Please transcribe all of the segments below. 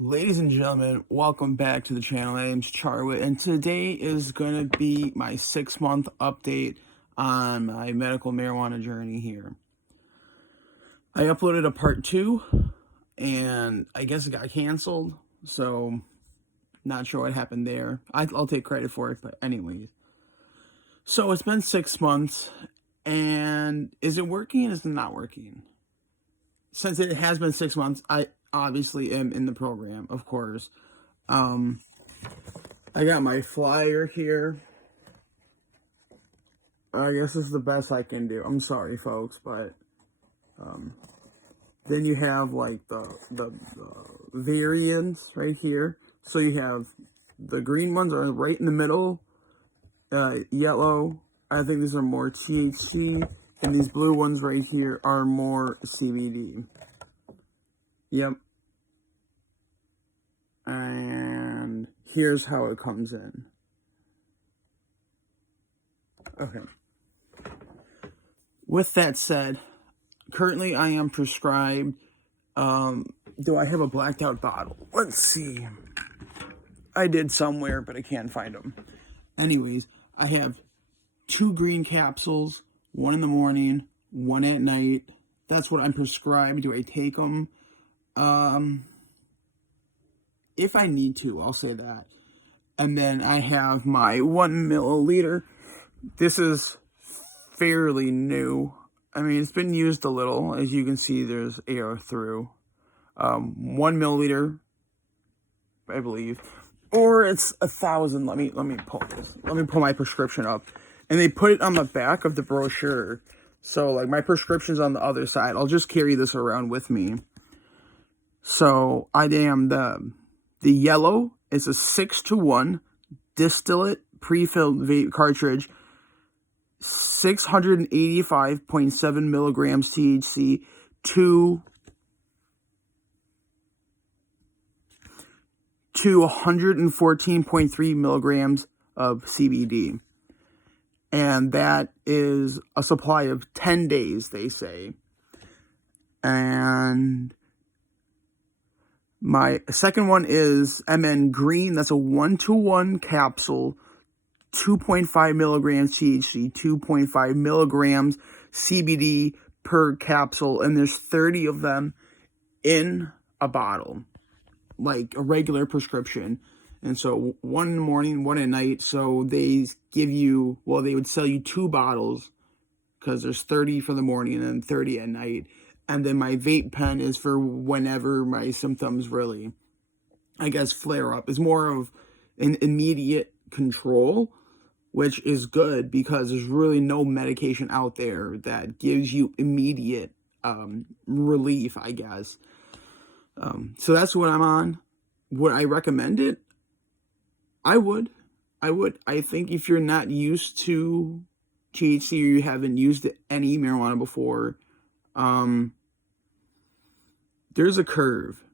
Ladies and gentlemen, welcome back to the channel. My name's Char Witt, and today is going to be my 6-month update on my medical marijuana journey here. I uploaded a part 2, and I guess it got canceled, so not sure what happened there. I'll take credit for it, but anyways. So it's been 6 months, and is it working? Is it not working? Since it has been 6 months, I obviously am in the program, of course. I got my flyer here. I guess this is the best I can do. I'm sorry, folks, but then you have like the variants right here. So you have the green ones are right in the middle. Yellow, I think these are more THC, and these blue ones right here are more CBD. Yep. And here's how it comes in. Okay. With that said, currently I am prescribed. Do I have a blacked out bottle? Let's see. I did somewhere, but I can't find them. Anyways, I have 2 green capsules, 1 in the morning, 1 at night. That's what I'm prescribed. Do I take them? If I need to, I'll say that. And then I have my 1 milliliter. This is fairly new. I mean, it's been used a little. As you can see, there's air through. 1 milliliter, I believe. Or it's 1,000. Let me pull this. Let me pull my prescription up. And they put it on the back of the brochure. So, like, my prescription's on the other side. I'll just carry this around with me. So, I am the yellow is a 6-to-1 distillate pre-filled vape cartridge, 685.7 milligrams THC, to 114.3 milligrams of CBD. And that is a supply of 10 days, they say. And my second one is MN Green. That's a 1-to-1 capsule, 2.5 milligrams THC, 2.5 milligrams CBD per capsule. And there's 30 of them in a bottle, like a regular prescription. And so 1 in the morning, 1 at night. So they give you, well, they would sell you 2 bottles because there's 30 for the morning and 30 at night. And then my vape pen is for whenever my symptoms really, I guess, flare up. It's more of an immediate control, which is good because there's really no medication out there that gives you immediate relief, I guess. So that's what I'm on. Would I recommend it? I would. I think if you're not used to THC or you haven't used any marijuana before, there's a curve.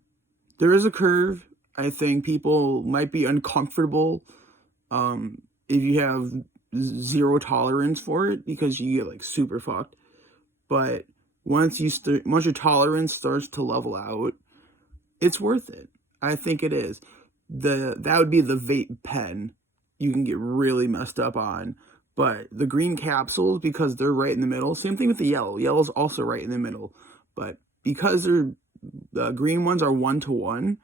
There is a curve. I think people might be uncomfortable if you have zero tolerance for it because you get like super fucked. But once your tolerance starts to level out, it's worth it. I think it is. That would be the vape pen. You can get really messed up on. But the green capsules, because they're right in the middle. Same thing with the yellow. Yellow's also right in the middle. But because the green ones are 1-to-1,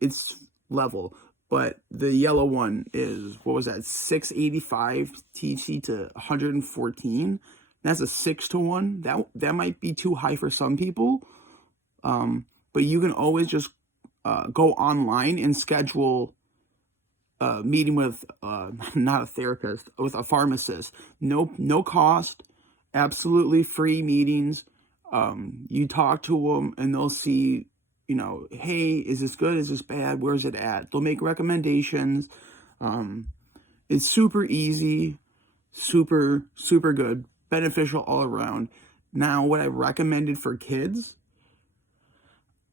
it's level. But the yellow one is, what was that, 685 THC to 114? That's a 6-to-1. That might be too high for some people. But you can always just go online and schedule a meeting with, not a therapist, with a pharmacist. No cost, absolutely free meetings. You talk to them and they'll see, hey, is this good? Is this bad? Where's it at? They'll make recommendations. It's super easy, super, super good, beneficial all around. Now, what I recommended for kids,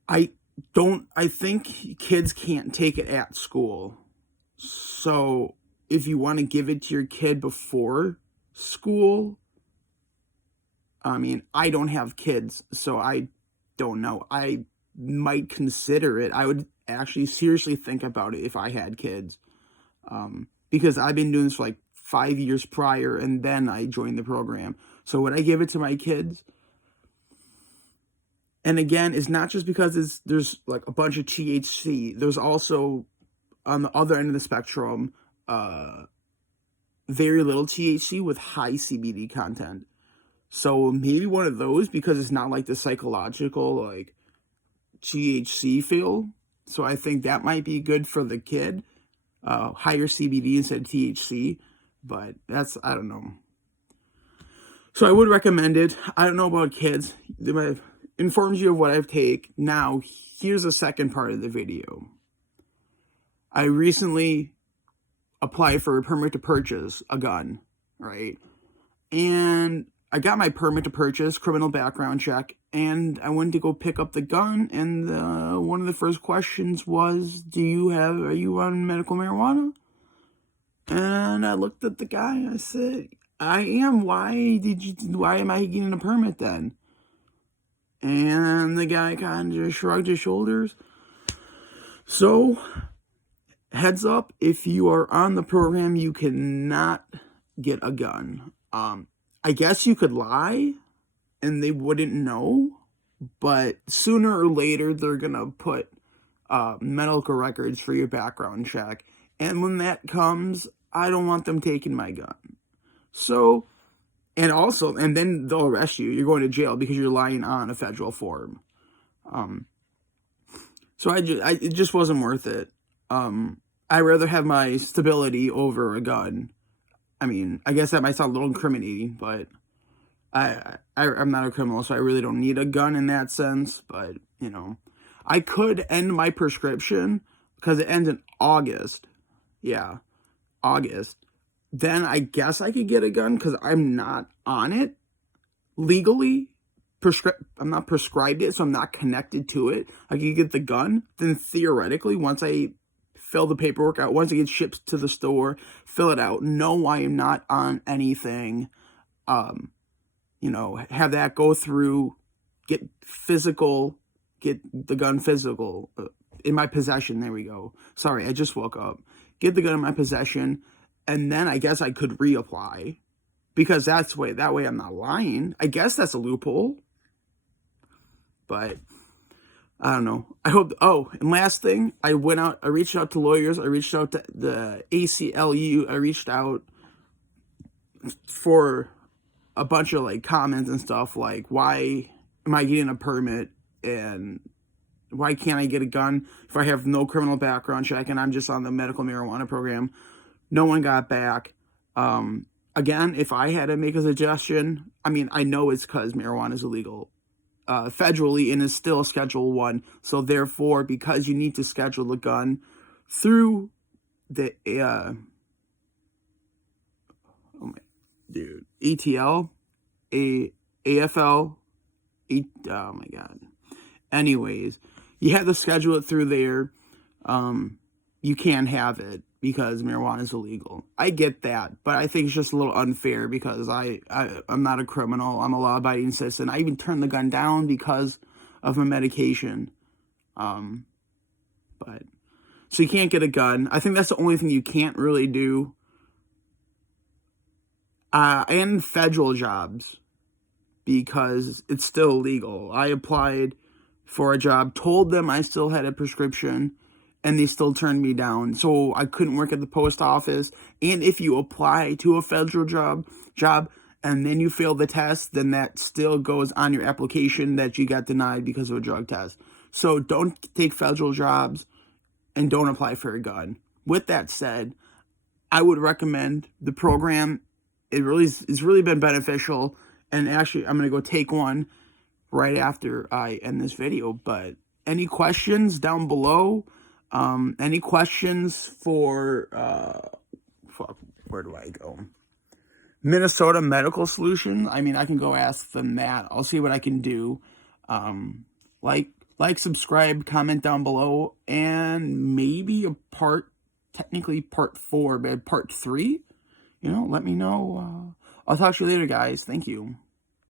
I think kids can't take it at school. So if you want to give it to your kid before school, I mean, I don't have kids, so I don't know. I might consider it. I would actually seriously think about it if I had kids. Because I've been doing this for like 5 years prior, and then I joined the program. So would I give it to my kids? And again, it's not just because there's like a bunch of THC. There's also, on the other end of the spectrum, very little THC with high CBD content. So maybe one of those, because it's not like the psychological like THC feel. So I think that might be good for the kid. Higher CBD instead of THC. But that's, I don't know. So I would recommend it. I don't know about kids. It informs you of what I've taken. Now, here's the second part of the video. I recently applied for a permit to purchase a gun, right? And I got my permit to purchase, criminal background check, and I went to go pick up the gun, and one of the first questions was, are you on medical marijuana? And I looked at the guy, and I said, I am. Why am I getting a permit then? And the guy kind of shrugged his shoulders. So, heads up, if you are on the program, you cannot get a gun. I guess you could lie and they wouldn't know, but sooner or later they're gonna put medical records for your background check. And when that comes, I don't want them taking my gun. So, and then they'll arrest you. You're going to jail because you're lying on a federal form. So it just wasn't worth it. I'd rather have my stability over a gun. I mean, I guess that might sound a little incriminating, but I'm not a criminal, so I really don't need a gun in that sense. But, I could end my prescription because it ends in August. Yeah, August. Then I guess I could get a gun because I'm not on it legally. I'm not prescribed it, so I'm not connected to it. I can get the gun. Then theoretically, once I fill the paperwork out, once it gets shipped to the store, fill it out. No, I am not on anything. Have that go through, get the gun physical in my possession. There we go. Sorry, I just woke up. Get the gun in my possession, and then I guess I could reapply, because that way I'm not lying. I guess that's a loophole, but I don't know. I hope. Oh, and last thing, I reached out to lawyers. I reached out to the ACLU. I reached out for a bunch of like comments and stuff like, why am I getting a permit and why can't I get a gun if I have no criminal background check and I'm just on the medical marijuana program? No one got back. Again, if I had to make a suggestion, I mean, I know it's because marijuana is illegal federally and is still Schedule 1. So therefore, because you need to schedule the gun through the ETL, AFL, oh my God. Anyways, you have to schedule it through there. You can't have it because marijuana is illegal. I get that, but I think it's just a little unfair because I'm not a criminal. I'm a law-abiding citizen. I even turned the gun down because of my medication. But so you can't get a gun. I think that's the only thing you can't really do. And federal jobs, because it's still illegal. I applied for a job, told them I still had a prescription, and they still turned me down. So I couldn't work at the post office. And if you apply to a federal job and then you fail the test, then that still goes on your application that you got denied because of a drug test. So don't take federal jobs and don't apply for a gun. With that said, I would recommend the program. It's really been beneficial. And actually, I'm going to go take one right after I end this video. But any questions down below? Any questions for, where do I go? Minnesota Medical Solution. I mean, I can go ask them that. I'll see what I can do. Like, subscribe, comment down below, and maybe technically part 4, but part 3. Let me know. I'll talk to you later, guys. Thank you.